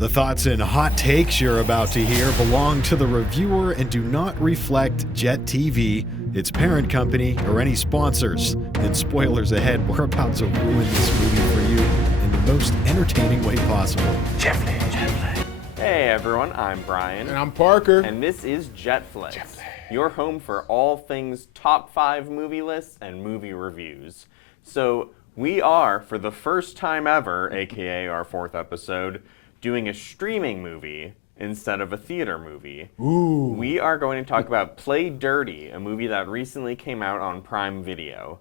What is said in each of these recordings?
The thoughts and hot takes you're about to hear belong to the reviewer and do not reflect Jet TV, its parent company, or any sponsors. And spoilers ahead, we're about to ruin this movie for you in the most entertaining way possible. Jet Flix. Hey everyone, I'm Brian. And I'm Parker. And this is Jet Flix, your home for all things top 5 movie lists and movie reviews. So we are, for the first time ever, aka our 4th episode, doing a streaming movie instead of a theater movie. Ooh. We are going to talk about Play Dirty, a movie that recently came out on Prime Video.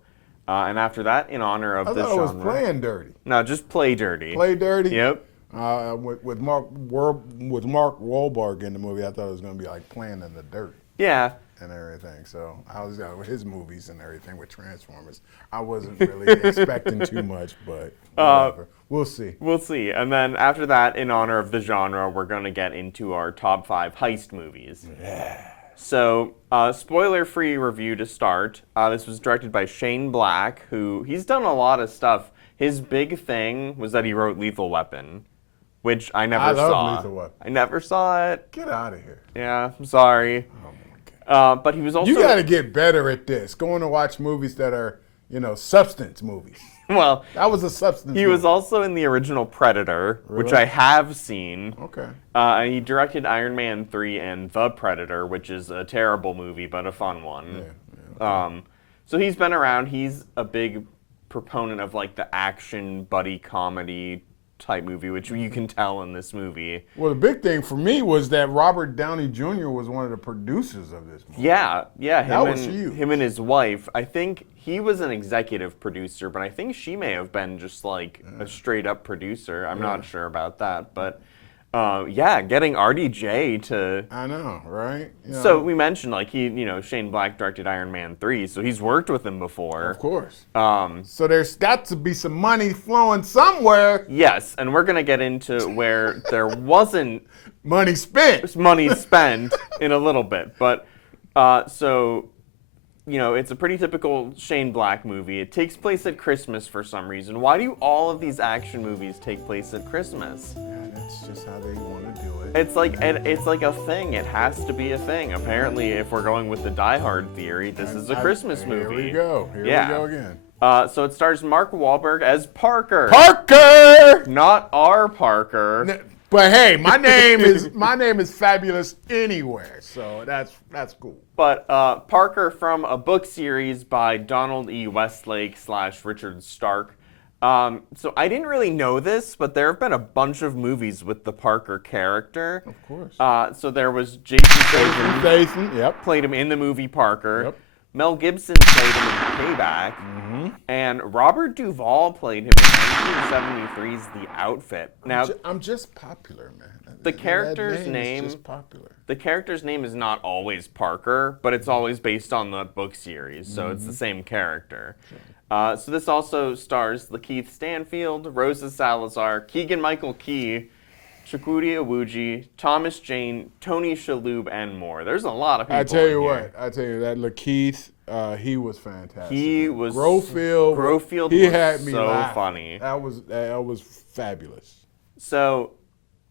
And after that, in honor of this genre... I thought it was Playing Dirty. No, just Play Dirty. Play Dirty? Yep. With Mark Wahlberg in the movie, I thought it was going to be like Playing in the Dirt. Yeah. And everything. So I was with his movies and everything with Transformers. I wasn't really expecting too much, but whatever. We'll see. We'll see. And then after that, in honor of the genre, we're going to get into our top 5 heist movies. Yeah. So, spoiler-free review to start. This was directed by Shane Black, who, he's done a lot of stuff. His big thing was that he wrote Lethal Weapon, which I never saw. I love Lethal Weapon. I never saw it. Get out of here. Yeah, I'm sorry. Oh my God. But he was also... You got to get better at this. Going to watch movies that are, substance movies. Well, that was a substance he movie. was also in the original Predator, Really? which I have seen. Okay. And he directed Iron Man 3 and The Predator, which is a terrible movie, but a fun one. Yeah. So he's been around. He's a big proponent of like the action buddy comedy type movie, which you can tell in this movie. Well, the big thing for me was that Robert Downey Jr. was one of the producers of this movie. Yeah. That was huge. Him and his wife. I think he was an executive producer, but I think she may have been just like a straight up producer. I'm not sure about that, but getting RDJ to... I know, right? So we mentioned, like, Shane Black directed Iron Man 3, so he's worked with him before. Of course. So there's got to be some money flowing somewhere. Yes, and we're going to get into where there wasn't... Money spent in a little bit. But, it's a pretty typical Shane Black movie. It takes place at Christmas for some reason. Why do all of these action movies take place at Christmas? That's just how they want to do it. It's like a thing. It has to be a thing. Apparently, if we're going with the Die Hard theory, this is a Christmas movie. Here we go. Here we go again. So it stars Mark Wahlberg as Parker. Parker! Not our Parker. But hey, my name is fabulous anywhere, so that's cool. But Parker from a book series by Donald E. Westlake / Richard Stark. So I didn't really know this, but there have been a bunch of movies with the Parker character. Of course. So there was Jason Statham, yep. Played him in the movie Parker. Yep. Mel Gibson played him in Payback. Mm-hmm. And Robert Duvall played him in 1973's The Outfit. Now, I'm just popular, man. The character's name is just popular. The character's name is not always Parker, but it's always based on the book series, so it's the same character. Sure. So this also stars Lakeith Stanfield, Rosa Salazar, Keegan-Michael Key, Chukwudi Iwuji, Thomas Jane, Tony Shalhoub, and more. There's a lot of people. I tell you that Lakeith, he was fantastic. He was Grofield. He had me so laughing. Funny. That was fabulous. So,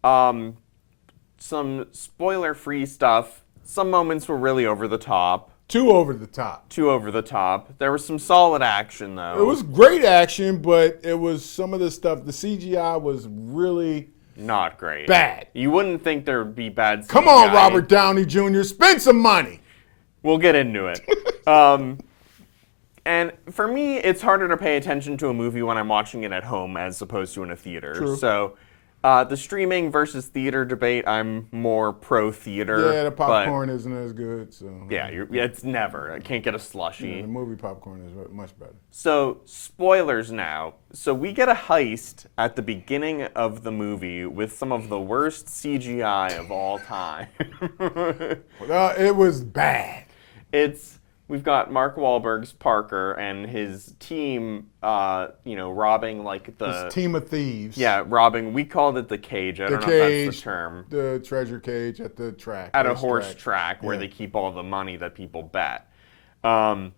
some spoiler-free stuff. Some moments were really over the top. Too over the top. There was some solid action, though. It was great action, but it was some of the stuff. The CGI was really not great. Bad. You wouldn't think there would be bad CGI. Come on, Robert Downey Jr., spend some money. We'll get into it. And for me, it's harder to pay attention to a movie when I'm watching it at home as opposed to in a theater. True. So the streaming versus theater debate, I'm more pro-theater. Yeah, the popcorn isn't as good. So it's never. I can't get a slushie. Yeah, the movie popcorn is much better. So, spoilers now. So we get a heist at the beginning of the movie with some of the worst CGI of all time. It was bad. We've got Mark Wahlberg's Parker and his team, robbing his team of thieves. Yeah, robbing. We called it the cage. I don't know if that's the term. The treasure cage at the track. At a horse track where they keep all the money that people bet. And,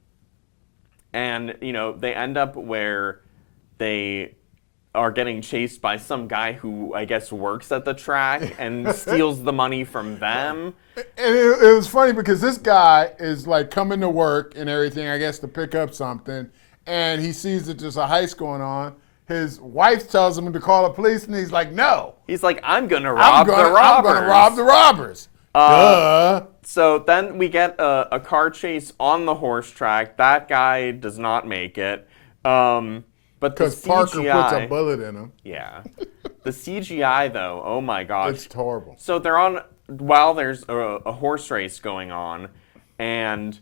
they end up where they are getting chased by some guy who I guess works at the track and steals the money from them. And it was funny because this guy is like coming to work and everything, I guess, to pick up something, and he sees that there's a heist going on. His wife tells him to call the police, and he's like, no. He's like, I'm gonna rob the robbers. I'm gonna rob the robbers. Duh. So then we get a car chase on the horse track. That guy does not make it. But because Parker puts a bullet in him. Yeah. The CGI, though, oh my gosh. It's horrible. So they're on, while there's a horse race going on, and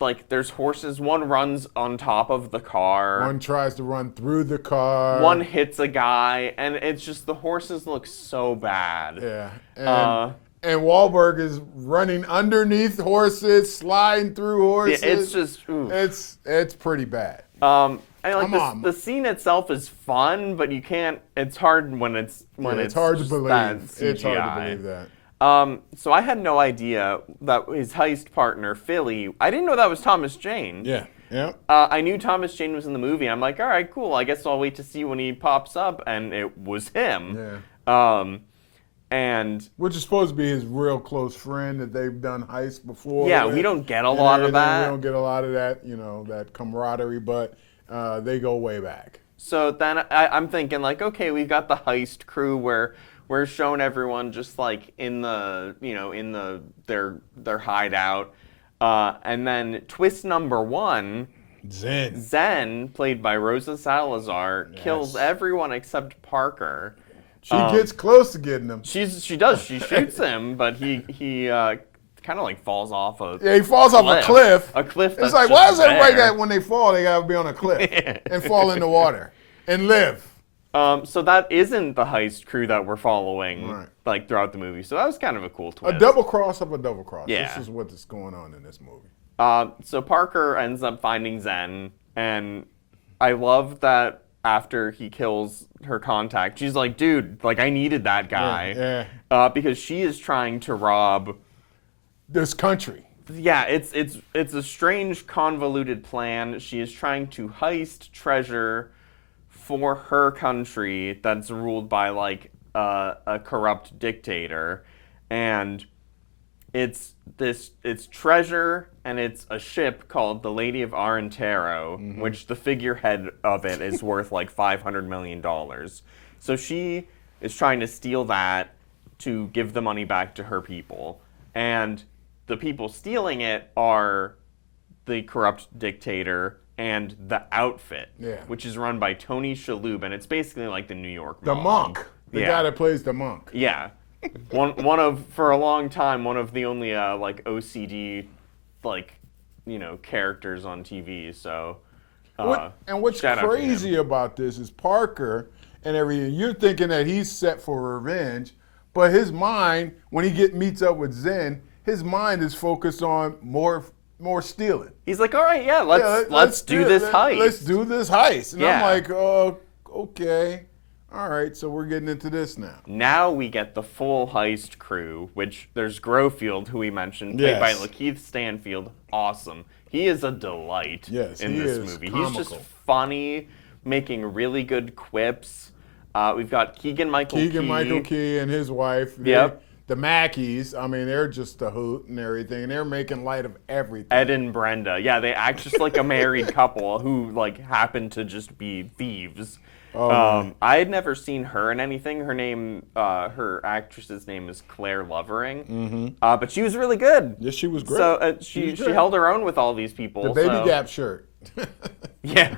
like there's horses. One runs on top of the car. One tries to run through the car. One hits a guy, and it's just the horses look so bad. Yeah. And Wahlberg is running underneath horses, sliding through horses. Yeah, it's just, oof. It's pretty bad. The scene itself is fun, but you can't. It's hard when it's hard to just believe. that It's hard to CGI. believe that. So I had no idea that his heist partner Philly. I didn't know that was Thomas Jane. Yeah. I knew Thomas Jane was in the movie. I'm like, all right, cool. I guess I'll wait to see when he pops up, and it was him. Yeah. And which is supposed to be his real close friend that they've done heists before. Yeah, we don't get a lot of that. We don't get a lot of that, that camaraderie, but they go way back. So then I'm thinking like, okay, we've got the heist crew where we're showing everyone just like in the, their hideout. And then twist number one, Zen, played by Rosa Salazar, kills everyone except Parker. She gets close to getting him. She does. She shoots him, but he kind of like falls off a he falls off a cliff. A cliff. It's like, why is everybody that when they fall, they gotta be on a cliff and fall in the water and live? So that isn't the heist crew that we're following like throughout the movie. So that was kind of a cool twist. A double cross of a double cross. Yeah. This is what's going on in this movie. So Parker ends up finding Zen, and I love that after he kills her contact, she's like, dude, like I needed that guy. Yeah. Because she is trying to rob this country. Yeah, it's a strange, convoluted plan. She is trying to heist treasure for her country that's ruled by like a corrupt dictator, and it's treasure, and it's a ship called the Lady of Arentaro, which the figurehead of it is worth like $500 million. So she is trying to steal that to give the money back to her people, and the people stealing it are the corrupt dictator and the outfit, which is run by Tony Shalhoub, and it's basically like the New York mob. The monk. The guy that plays the monk. Yeah. For a long time, one of the only like OCD characters on TV. So what's crazy about this is Parker and everything. You're thinking that he's set for revenge, but his mind, when he meets up with Zen, his mind is focused on more stealing. He's like, all right, let's do this heist. Let's do this heist. And I'm like, oh, okay. All right, so we're getting into this now. Now we get the full heist crew, which there's Grofield, who we mentioned, played by Lakeith Stanfield. Awesome. He is a delight in this movie. Comical. He's just funny, making really good quips. We've got Keegan-Michael Key and his wife. Yep. The Mackeys, I mean, they're just a hoot and everything, and they're making light of everything. Ed and Brenda. Yeah, they act just like a married couple who like happen to just be thieves. I had never seen her in anything. Her name, her actress's name is Claire Lovering. But she was really good. Yes, she was great. So she held her own with all these people. The Baby Gap shirt. Yeah.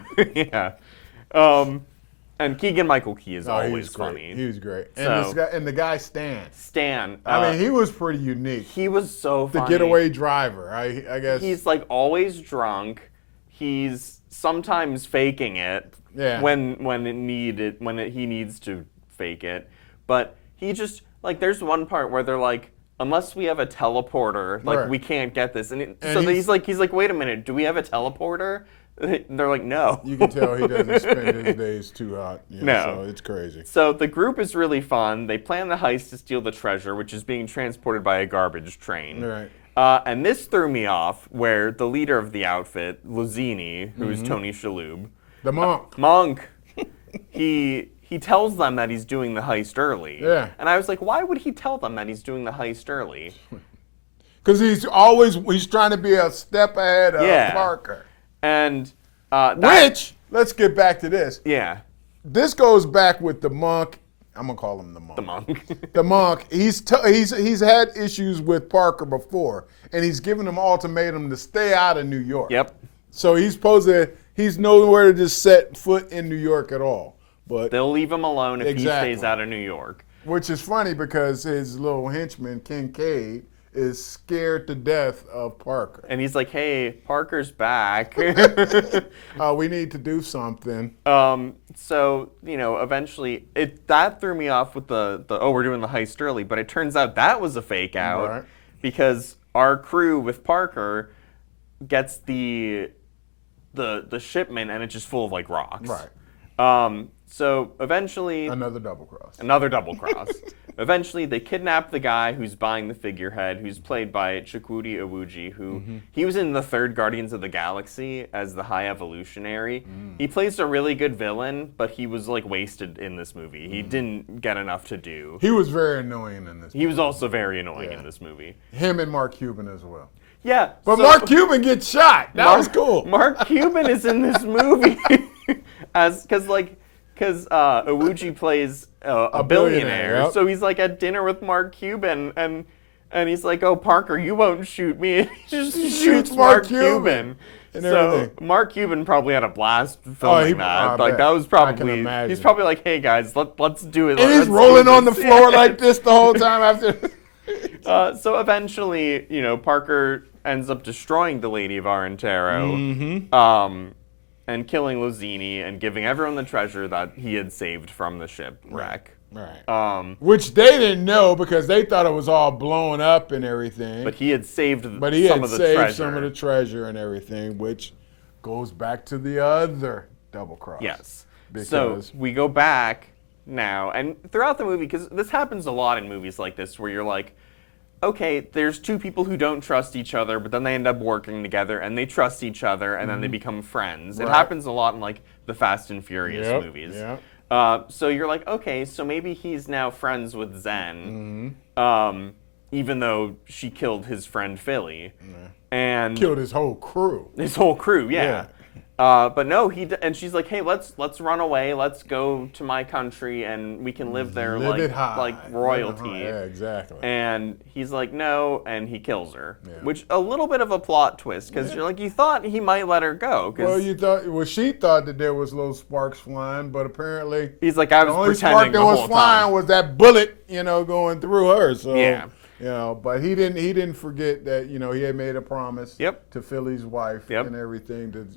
And Keegan-Michael Key is always funny. He was great. And the guy Stan. I mean, he was pretty unique. He was so funny. The getaway driver, I guess. He's like always drunk. He's sometimes faking it. Yeah. When he needs to fake it, but he just like there's one part where they're like, unless we have a teleporter, like we can't get this, and he's like, wait a minute, do we have a teleporter? They're like, no. You can tell he doesn't spend his days too hot. So it's crazy. So the group is really fun. They plan the heist to steal the treasure, which is being transported by a garbage train. Right. And this threw me off, where the leader of the outfit, Lazzini, who's Tony Shalhoub. The monk. Monk. he tells them that he's doing the heist early. Yeah. And I was like, why would he tell them that he's doing the heist early? Because he's trying to be a step ahead of Parker. And let's get back to this. Yeah. This goes back with the monk. I'm gonna call him the monk. The monk. The monk. He's had issues with Parker before, and he's given him ultimatum to stay out of New York. Yep. So he's nowhere to just set foot in New York at all. But they'll leave him alone if he stays out of New York. Which is funny because his little henchman, Kincaid, is scared to death of Parker. And he's like, hey, Parker's back. We need to do something. So, eventually, that threw me off with the we're doing the heist early, but it turns out that was a fake out because our crew with Parker gets the shipment and it's just full of, like, rocks. Right. So eventually... Another double cross. Eventually, they kidnap the guy who's buying the figurehead, who's played by Chukwudi Iwuji, who he was in the third Guardians of the Galaxy as the High Evolutionary. He plays a really good villain, but he was, like, wasted in this movie. He didn't get enough to do. He was very annoying in this movie. He was also very annoying in this movie. Him and Mark Cuban as well. Yeah. But Mark Cuban gets shot. That was cool. Mark Cuban is in this movie because Iwuji plays a billionaire. Yep. So he's like at dinner with Mark Cuban and he's like, oh, Parker, you won't shoot me. And he just shoots Mark Cuban. So Mark Cuban probably had a blast filming that. Like that was probably he's probably like, hey guys, let's do it. And he's rolling on the floor like this the whole time after. So eventually, Parker ends up destroying the Lady of Arentaro, and killing Lozini and giving everyone the treasure that he had saved from the shipwreck. Right. Which they didn't know because they thought it was all blown up and everything. But he had saved some of the treasure and everything, which goes back to the other double cross. Yes. So we go back now, and throughout the movie, because this happens a lot in movies like this, where you're like, okay, there's two people who don't trust each other, but then they end up working together, and they trust each other, and then they become friends. It happens a lot in, like, the Fast and Furious movies. So you're like, okay, so maybe he's now friends with Zen, even though she killed his friend Philly. And killed his whole crew. But no, and she's like, hey, let's run away. Let's go to my country, and we can live there like royalty. Yeah, exactly. And he's like, no, and he kills her, which a little bit of a plot twist because you're like, you thought he might let her go. She thought that there was little sparks flying, but apparently he's like, I was pretending the whole only time. spark that was flying was that bullet, going through her. So yeah. But he didn't forget that he had made a promise to Philly's wife and everything to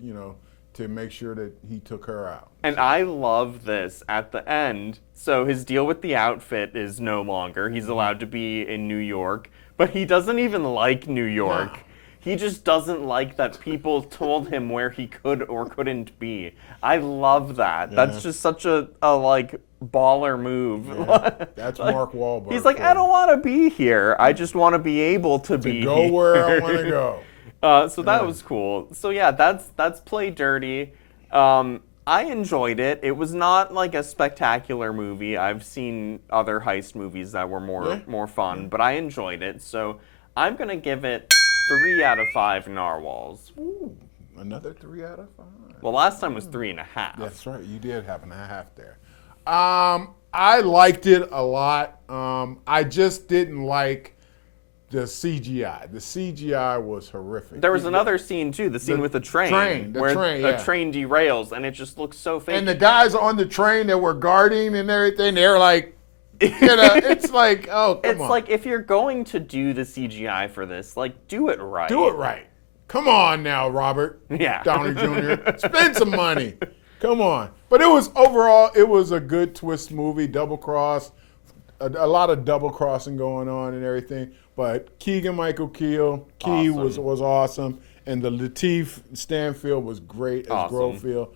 make sure that he took her out. And I love this at the end. So his deal with the outfit is no longer. He's allowed to be in New York, but he doesn't even like New York. No. He just doesn't like that people told him where he could or couldn't be. I love that. Yeah. That's just such a baller move. Yeah. That's Mark Wahlberg. He's like, I don't want to be here. I just want to be able to be go here. where I want to go. So that was cool. So yeah, that's Play Dirty. I enjoyed it. It was not like a spectacular movie. I've seen other heist movies that were more fun, but I enjoyed it. So I'm gonna give it 3 out of 5 narwhals. Ooh, another 3 out of 5. Well, last time was 3.5. That's right. You did have a half there. I liked it a lot. I just didn't like the CGI. The CGI was horrific. There was another scene too, the scene with the train. Where the train derails and it just looks so fake. And the guys on the train that were guarding and everything, they're like, it's like, oh, come on. It's like, if you're going to do the CGI for this, like, do it right. Do it right. Come on now, Robert Downey Jr. Spend some money. Come on. But overall, it was a good twist movie, double cross, a lot of double crossing going on and everything. But Keegan-Michael Key was awesome, and the Lateef Stanfield was great as Grofield.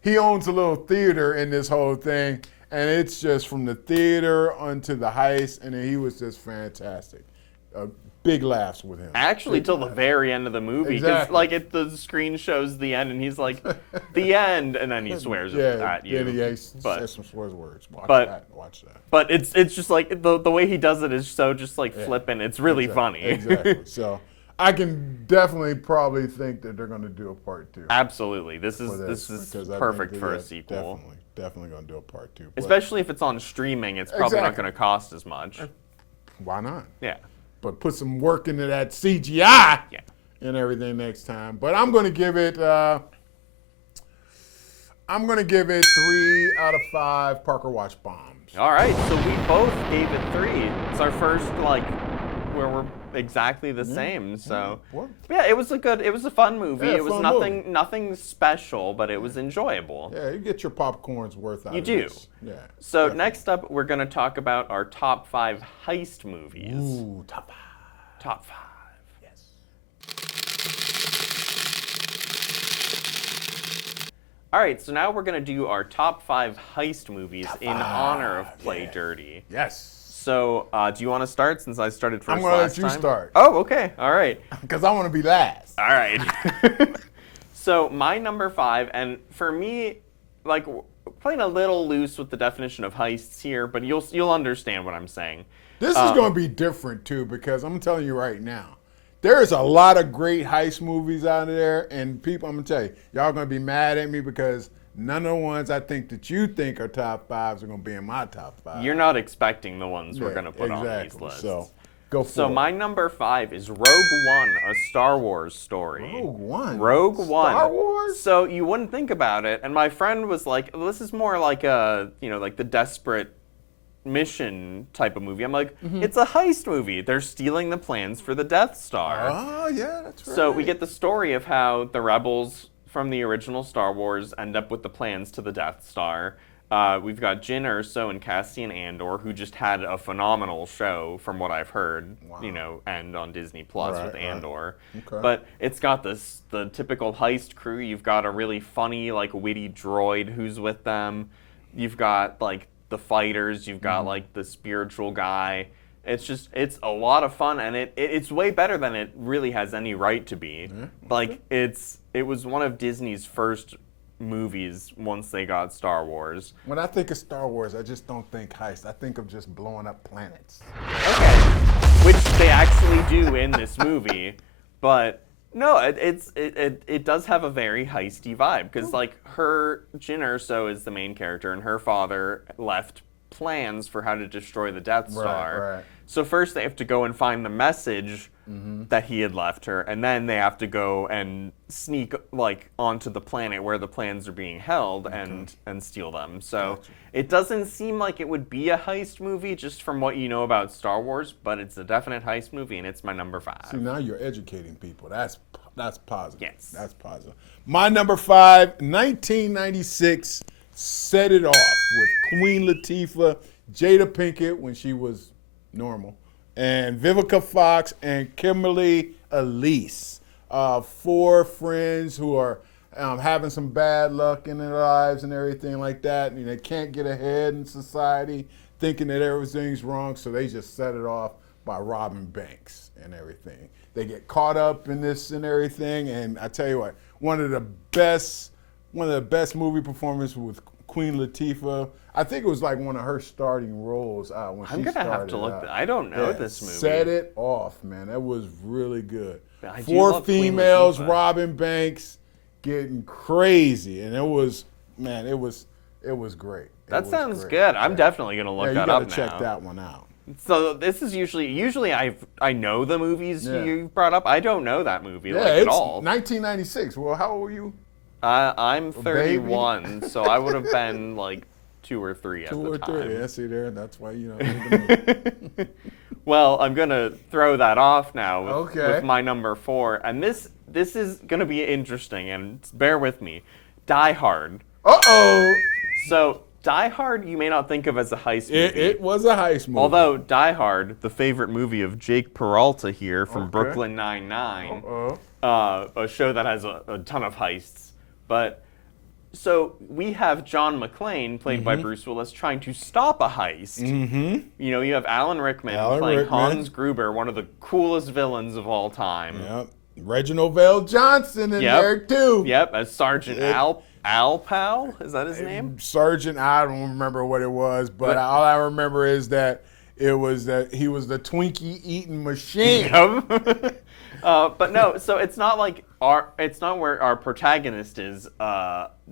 He owns a little theater in this whole thing, and it's just from the theater onto the heist, and he was just fantastic. big laughs with him. Actually, big till laughs. the very end of the movie, because Exactly. the screen shows the end, and he's like, "The end," and then he swears at you. Then he but says some swears words. Watch but that. but it's just like the way he does it is so just like flippant. It's really funny. Exactly. So I can definitely probably think that they're going to do a part 2. Absolutely, this is because I perfect think for a they're sequel. Definitely going to do a part 2. But Especially if it's on streaming, it's probably not Exactly. going to cost as much. why not? Yeah. But put some work into that CGI Yeah. and everything next time. But I'm going to give it. I'm going to give it 3 out of 5 Parker Watch bombs. All right, so we both gave it 3. It's our first where we're exactly the same. So yeah, it was a fun movie. Yeah, It was fun nothing special, but it was enjoyable. Yeah, you get your popcorn's worth out You of do. this. Yeah. So definitely. next up, we're gonna talk about our top 5 heist movies. Ooh, top 5. Top 5. All right, so now we're gonna do our top 5 heist movies in honor of Play Dirty. Yes. So, do you want to start since I started first I'm going to last let you time? start. Oh, okay. All right. Because I want to be last. All right. So my number 5, and for me, like playing a little loose with the definition of heists here, but you'll understand what I'm saying. This is going to be different too, because I'm telling you right now, there's a lot of great heist movies out there, and people, I'm going to tell you, y'all going to be mad at me because none of the ones I think that you think are top 5s are going to be in my top 5. You're not expecting the ones we're going to put on these lists. So, go for it. So my number 5 is Rogue One, a Star Wars story. Rogue One? Rogue One. Star Wars? So you wouldn't think about it, and my friend was like, "This is more like like the desperate mission type of movie." I'm like, "It's a heist movie. They're stealing the plans for the Death Star." Oh, yeah, that's right. So we get the story of how the rebels from the original Star Wars end up with the plans to the Death Star. We've got Jyn Erso and Cassian Andor, who just had a phenomenal show, from what I've heard. Wow. And on Disney Plus Right, with Andor. Okay. But it's got the typical heist crew. You've got a really funny, like witty droid who's with them. You've got like the fighters. You've got like the spiritual guy. It's a lot of fun, and it's way better than it really has any right to be. Like it was one of Disney's first movies once they got Star Wars. When I think of Star Wars, I just don't think heist. I think of just blowing up planets. Okay, which they actually do in this movie, but no, it does have a very heisty vibe because like Jyn Erso is the main character, and her father left plans for how to destroy the Death Star. Right. So first they have to go and find the message that he had left her, and then they have to go and sneak like onto the planet where the plans are being held and steal them. So it doesn't seem like it would be a heist movie just from what you know about Star Wars, but it's a definite heist movie, and it's my number 5. See, now you're educating people. That's positive. Yes. That's positive. My number 5, 1996, Set It Off with Queen Latifah, Jada Pinkett when she was normal, and Vivica Fox and Kimberly Elise. 4 friends who are having some bad luck in their lives and everything like that, and they can't get ahead in society, thinking that everything's wrong, so they just set it off by robbing banks and everything. They get caught up in this and everything, and I tell you what, one of the best movie performances with Queen Latifah. I think it was like one of her starting roles when I'm she gonna started have to look. out. I don't know this movie. Set It Off, man. That was really good. I do 4 love Queen females Latifah. robbing banks, getting crazy, and it was great. That sounds good. I'm definitely gonna look that up now. You gotta check that one out. So this is usually I know the movies you brought up. I don't know that movie Yeah, at it's all. 1996. Well, how old were you? I'm 31, so I would have been like 2 or 3 at 2 the or time. 3. Yeah, see there. That's why you know. Well, I'm gonna throw that off now Okay. with my number 4, and this is gonna be interesting, and bear with me. Die Hard. Uh-oh. So Die Hard, you may not think of as a heist movie. It was a heist movie. Although Die Hard, the favorite movie of Jake Peralta here from Brooklyn Nine-Nine, a show that has a ton of heists, but So we have John McClane, played by Bruce Willis, trying to stop a heist. You know, you have Alan Rickman playing Hans Gruber, one of the coolest villains of all time. Yep. Reginald Vale Johnson in there too. Yep, as Sergeant Alpal. Is that his name? Sergeant, I don't remember what it was, but all I remember is that he was the Twinkie eating machine. Yep. But no, so it's not like where our protagonist is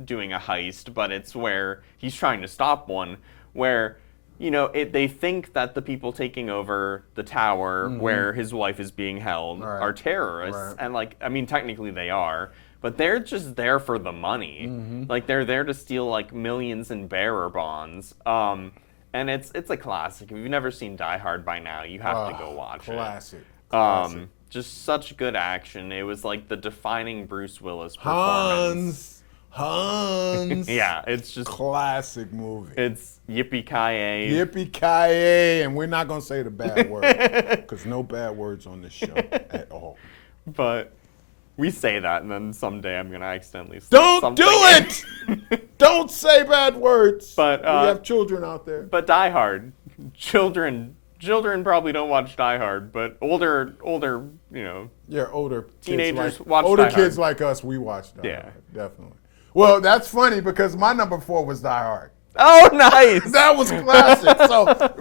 doing a heist, but it's where he's trying to stop one. Where, you know, they think that the people taking over the tower where his wife is being held are terrorists, and like, I mean, technically they are, but they're just there for the money. Like, they're there to steal like millions in bearer bonds. And it's a classic. If you've never seen Die Hard by now, you have to go watch it. Classic. Just such good action. It was like the defining Bruce Willis performance. Hans. Yeah, it's just classic movie. It's yippee-ki-yay. Yippee-ki-yay, and we're not gonna say the bad word because no bad words on this show at all. But we say that, and then someday I'm gonna accidentally say Don't do it! Don't say bad words. But we have children out there. But Die Hard, children probably don't watch Die Hard, but older, you know. Yeah, older teenagers kids watch Die older Hard. kids like us, we watch Die Hard. Definitely. Well, that's funny because my number 4 was Die Hard. Oh, nice. That was classic. So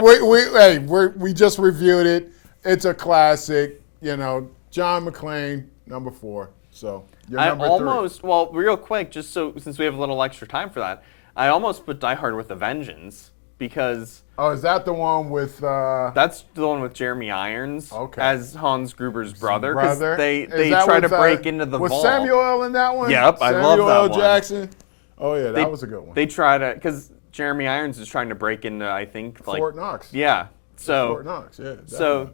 we just reviewed it. It's a classic. You know, John McClane, number 4. So you're number 3. Well, real quick, just so since we have a little extra time for that, I almost put Die Hard with a Vengeance because. Oh, is that the one with? That's the one with Jeremy Irons as Hans Gruber's brother. Because they that try to break into the vault. Was Samuel L. in that one? Yep, I love that one. Samuel L. Jackson. Oh yeah, that was a good one. They try to, because Jeremy Irons is trying to break into, I think, like Fort Knox. Yeah. So Fort Knox. Yeah. Definitely. So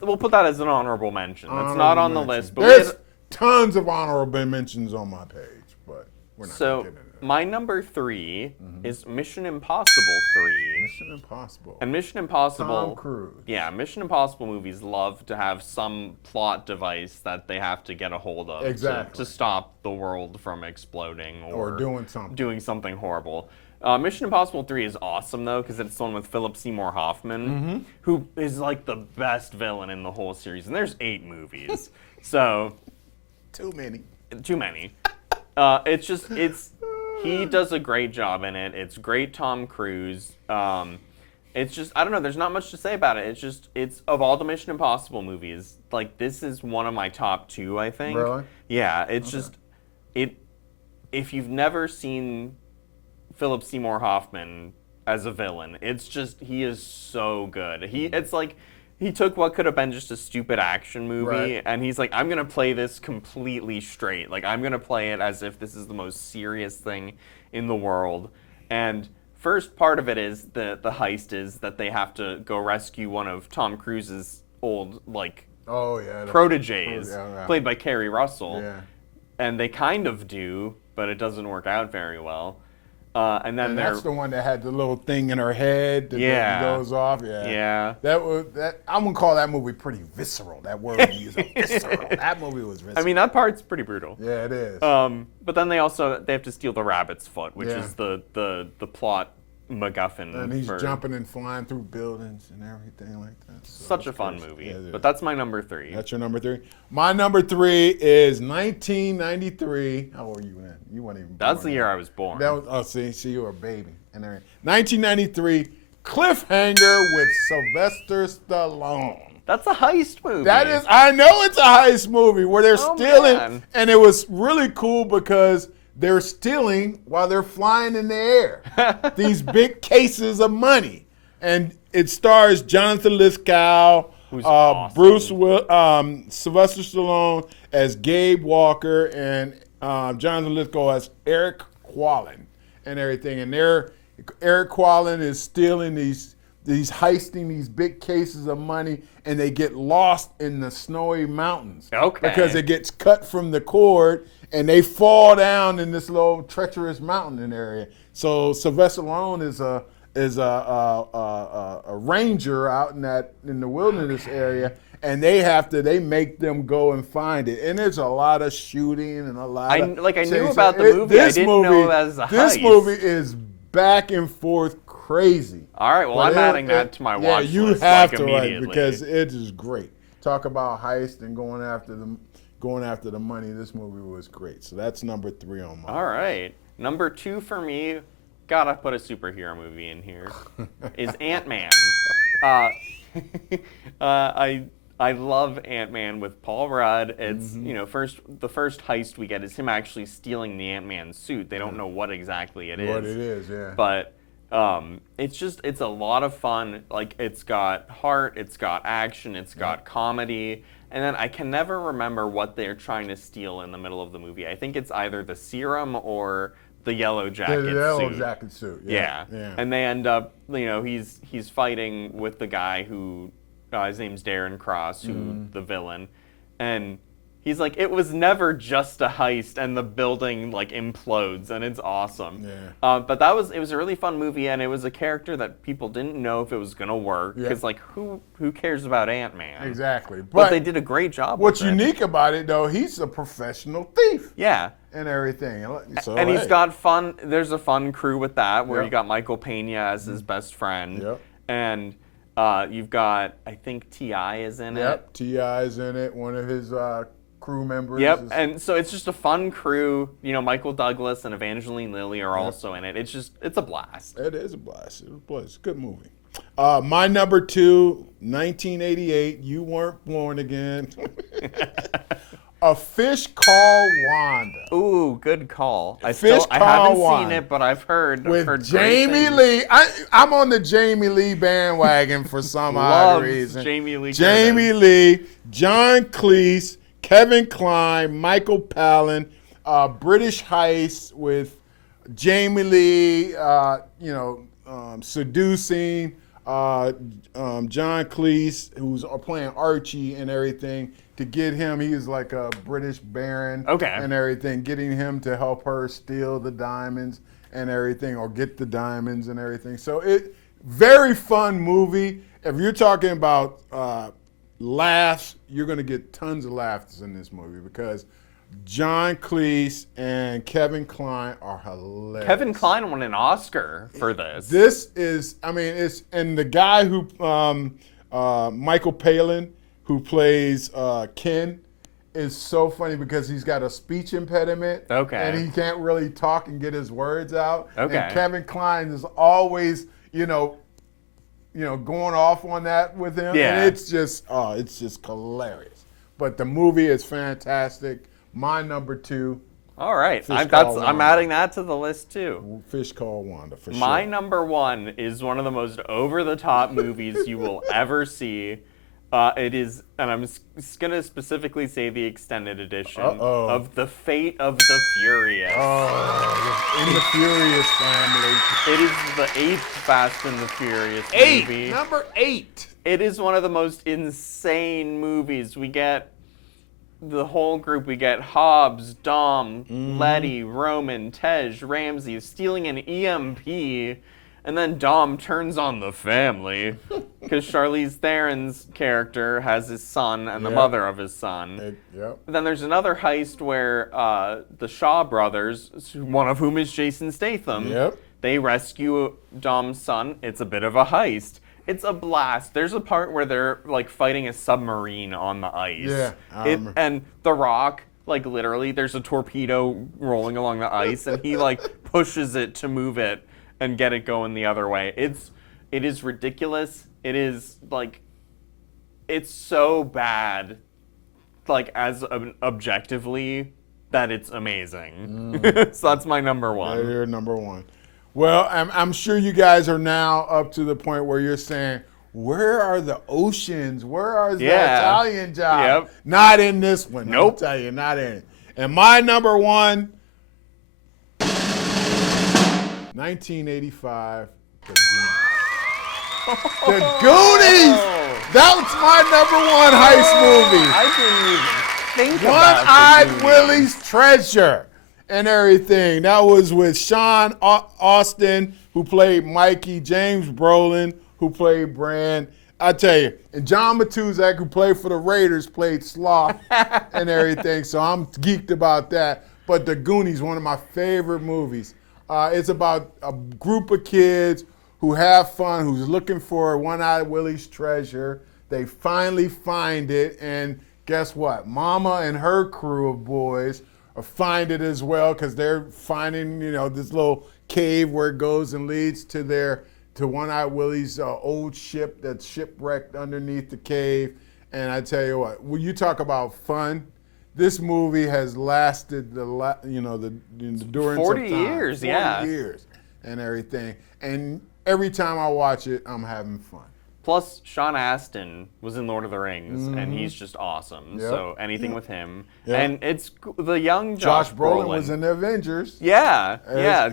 we'll put that as an honorable mention. That's not on the list, but there's tons of honorable mentions on my page, but we're not gonna get into that. My number 3 is Mission Impossible 3. Mission Impossible. And Mission Impossible. Tom Cruise. Yeah, Mission Impossible movies love to have some plot device that they have to get a hold of to stop the world from exploding or doing something horrible. Mission Impossible 3 is awesome, though, because it's the one with Philip Seymour Hoffman, who is like the best villain in the whole series. And there's 8 movies. So. Too many. He does a great job in it. It's great Tom Cruise. It's just, I don't know, there's not much to say about it. It's of all the Mission Impossible movies, like, this is one of my top 2, I think. Really? Yeah, it's just, if you've never seen Philip Seymour Hoffman as a villain, he is so good. It's like, he took what could have been just a stupid action movie, and he's like, I'm going to play this completely straight. Like, I'm going to play it as if this is the most serious thing in the world. And first part of it is, the heist is that they have to go rescue one of Tom Cruise's old, like, proteges, played by Kerry Russell. Yeah. And they kind of do, but it doesn't work out very well. And that's the one that had the little thing in her head that goes off. Yeah. I'm gonna call that movie pretty visceral. That word we use, visceral. That movie was visceral. I mean, that part's pretty brutal. Yeah, it is. But then they have to steal the rabbit's foot, which is the plot MacGuffin. And he's jumping and flying through buildings and everything like that. So such a fun movie. Yeah, but that's my number 3. That's your number 3. My number 3 is 1993. How old are you then? You weren't even born. That's the year I was born. See, you were a baby. And 1993, Cliffhanger with Sylvester Stallone. That's a heist movie. I know it's a heist movie where they're stealing. Man. And it was really cool because they're stealing while they're flying in the air. These big cases of money. And it stars Jonathan Lithgow, awesome. Sylvester Stallone as Gabe Walker, and Jonathan Lithgow as Eric Quallen and everything. And Eric Quallen is stealing heisting these big cases of money, and they get lost in the snowy mountains. Okay. Because it gets cut from the cord, and they fall down in this little treacherous mountain area. So Sylvester Stallone is a ranger out in the wilderness area, and they make them go and find it. And there's a lot of shooting and a lot I of knew about the movie. I didn't know it as a heist. This movie is back and forth crazy. All right, well, I'm adding that to my watch list. Yeah, you have to, immediately. because it is great. Talk about heist and going after the money. This movie was great. So that's number 3 on mine. All right. Number 2 for me, gotta put a superhero movie in here, is Ant-Man. I love Ant-Man with Paul Rudd. It's the first heist we get is him actually stealing the Ant-Man suit. They don't know what exactly it is. What it is, yeah. But it's a lot of fun. Like, it's got heart, it's got action, it's got comedy, and then I can never remember what they're trying to steal in the middle of the movie. I think it's either the serum or the yellow jacket suit. The yellow jacket suit. Yeah. And they end up, he's fighting with the guy who. His name's Darren Cross, who the villain, and he's like, it was never just a heist, and the building implodes, and it's awesome. Yeah. But it was a really fun movie, and it was a character that people didn't know if it was gonna work, because who cares about Ant-Man? Exactly. But they did a great job. What's unique about it, though, he's a professional thief. Yeah. And everything. So, and he's got fun. There's a fun crew with that, where you got Michael Pena as his best friend, and. You've got, I think T.I. is in it. Yep, T.I. is in it, one of his crew members. Yep, and so it's just a fun crew. Michael Douglas and Evangeline Lilly are also in it. It's a blast. It is a blast. It's a good movie. My number 2, 1988, You Weren't Born Again. A Fish Called Wanda. Ooh, good call. I haven't seen it, but I've heard. With Jamie Lee. I'm on the Jamie Lee bandwagon for some odd reason. Jamie Lee. Jamie Lee, John Cleese, Kevin Kline, Michael Palin, British Heist with Jamie Lee, seducing John Cleese, who's playing Archie and everything. To get him, he's like a British baron and everything, getting him to help her steal the diamonds and everything, or get the diamonds and everything. So very fun movie. If you're talking about laughs, you're going to get tons of laughs in this movie because John Cleese and Kevin Kline are hilarious. Kevin Kline won an Oscar for this. This is, and the guy who, Michael Palin, who plays Ken, is so funny because he's got a speech impediment. And he can't really talk and get his words out. And Kevin Kline is always, going off on that with him. Yeah. And it's just hilarious. But the movie is fantastic. My number 2. All right. I'm adding that to the list too. Fish Called Wanda, for sure. My number 1 is one of the most over-the-top movies you will ever see. It is, and I'm going to specifically say the extended edition of The Fate of the Furious. In the Furious family. It is the 8th Fast and the Furious movie. Number 8. It is one of the most insane movies. We get the whole group. We get Hobbs, Dom, Letty, Roman, Tej, Ramsey stealing an EMP. And then Dom turns on the family because Charlize Theron's character has his son and the mother of his son. Then there's another heist where the Shaw brothers, one of whom is Jason Statham, they rescue Dom's son. It's a bit of a heist. It's a blast. There's a part where they're fighting a submarine on the ice. And The Rock, literally, there's a torpedo rolling along the ice, and he pushes it to move it and get it going the other way. It is ridiculous. It is it's so bad, as objectively, that it's amazing. So that's my number 1. You're number 1. Well, I'm sure you guys are now up to the point where you're saying, where are the oceans? Where are the Italian jobs? Not in this one. Nope. I'll tell you, not in it. And my number 1, 1985, The Goonies. The Goonies! That's my number 1 heist movie. I didn't even think about One-Eyed Willie's Treasure and everything. That was with Sean Austin, who played Mikey, James Brolin, who played Bran. I tell you, and John Matuzak, who played for the Raiders, played Sloth and everything. So I'm geeked about that. But The Goonies, one of my favorite movies. It's about a group of kids who have fun, who's looking for One-Eyed Willie's treasure. They finally find it, and guess what? Mama and her crew of boys find it as well because they're finding, this little cave where it goes and leads to One-Eyed Willie's old ship that's shipwrecked underneath the cave. And I tell you what, when you talk about fun, this movie has lasted the endurance 40 of time. years, 40 yeah. years and everything. And every time I watch it, I'm having fun. Plus, Sean Astin was in Lord of the Rings, and he's just awesome. Yep. So anything with him. Yep. And it's the young Josh Brolin was in the Avengers. Yeah,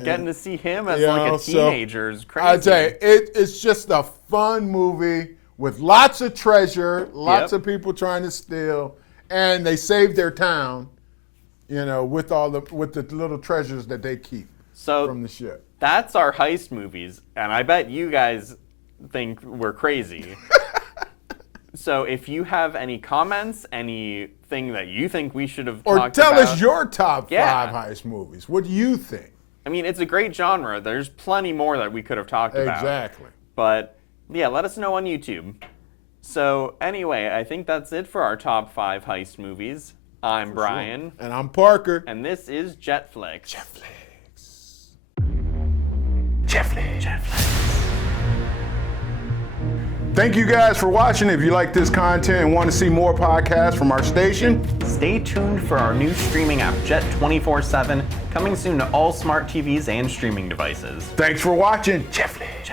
getting to see him as like a teenager is crazy. I tell you, it's just a fun movie with lots of treasure, lots of people trying to steal, and they save their town, with the little treasures that they keep from the ship. That's our heist movies, and I bet you guys think we're crazy. So if you have any comments, anything that you think we should have talked about. Or tell us your top 5 heist movies. What do you think? I mean, it's a great genre. There's plenty more that we could have talked about. Exactly. But yeah, let us know on YouTube. So anyway, I think that's it for our top 5 heist movies. I'm Brian. And I'm Parker. And this is Jet Flix. Jet Flix. Jet Flix. Jet Flix. Thank you guys for watching. If you like this content and want to see more podcasts from our station, stay tuned for our new streaming app, Jet 24/7, coming soon to all smart TVs and streaming devices. Thanks for watching. Jet Flix.